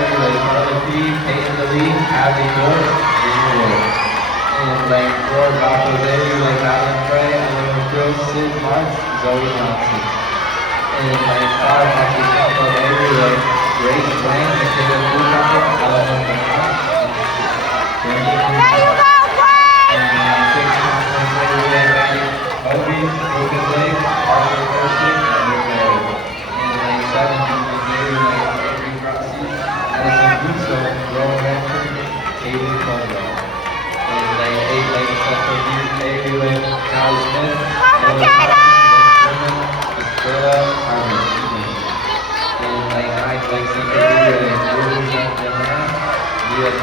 Everywhere, Carla P, Peyton DeLee, Abby York, Greenwood. In lane 4, Rocco Davey, like Alan Gray, Ellen McGrill, Sid Marks, Zoe Johnson. In lane 5, Ashley Campbell, Avery Lake, Grace Wayne, Michaela Newcomer, Ellen Bernard, Brandon Newcomer. In lane 6, Conference Avery Lake, Maddie Obi, Lucas Lake, Arthur Thurston, and Nick Mary. In lane 7, Conference Avery Lake, Avery Grassi, Addison Russo, Rowan Rancher, Katie Caldwell. In lane 8, Lake Central Avery Lake, Callie Smith, Ellen Thompson, Lake Sherman, Estrella, Carmen Stevens. In lane 9, Lake Central Avery Lake, Ruby Jean Germain, Leah